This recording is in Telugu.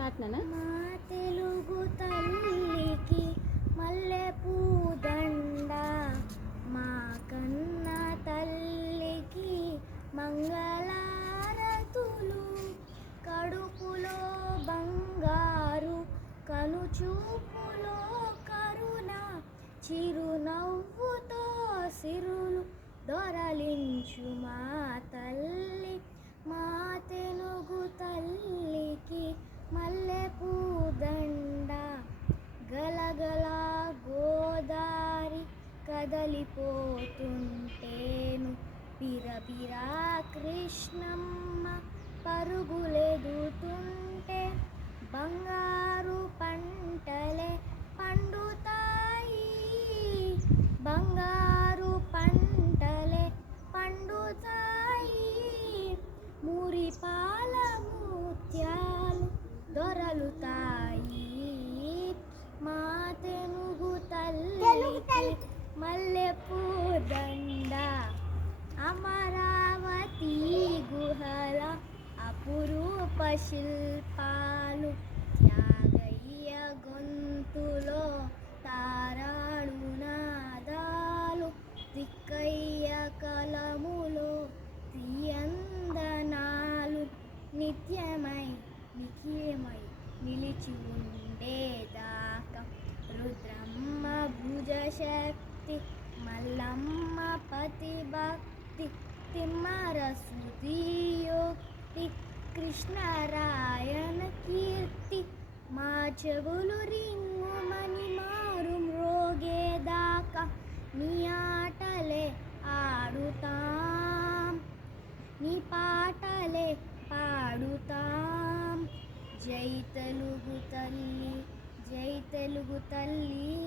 పాటనా? మా తెలుగు తల్లికి మల్లె పూదండ, మా కన్న తల్లికి మంగళారతులు, కడుపులో బంగారు కనుచూపులో కరుణ, చిరునవ్వుతో సిరులు దొరలించు మా తల్లి. మా తెలుగు తల్లికి మల్లె పూదండ. గలగల గోదారి కదలిపోతుంటేను, పిరపిరా కృష్ణమ్మ పరుగులెదుతుంటే, బంగారు పంటలే పండుతాయి, బంగారు పంటలే పండుతాయి, మురిపాల ముత్యాలు దొరలుతాయి. మా తెలుగు తల్లికి మల్లె పూదండ. అమరావతి గుహల అపురూప శిల్పాలు, త్యాగయ్య గొంతులో తారాడు నాదాలు, తిక్కయ్య కలములో తీయందనాలు, నిత్యమై నిఖిలమై నిలిచి ఉండేదాకా, రుద్రమ్మ భుజశక్తి, మల్లమ్మ పతిభక్తి, తిమ్మర సుధీయోక్తి, కృష్ణరాయన కీర్తి, మా చెవులు రింగుమని మారు మ్రోగేదాకా, నీ ఆటలే ఆడుతాం, నీ పాటలే పాడుతాం. జై తెలుగు తల్లి, జై తెలుగు తల్లి.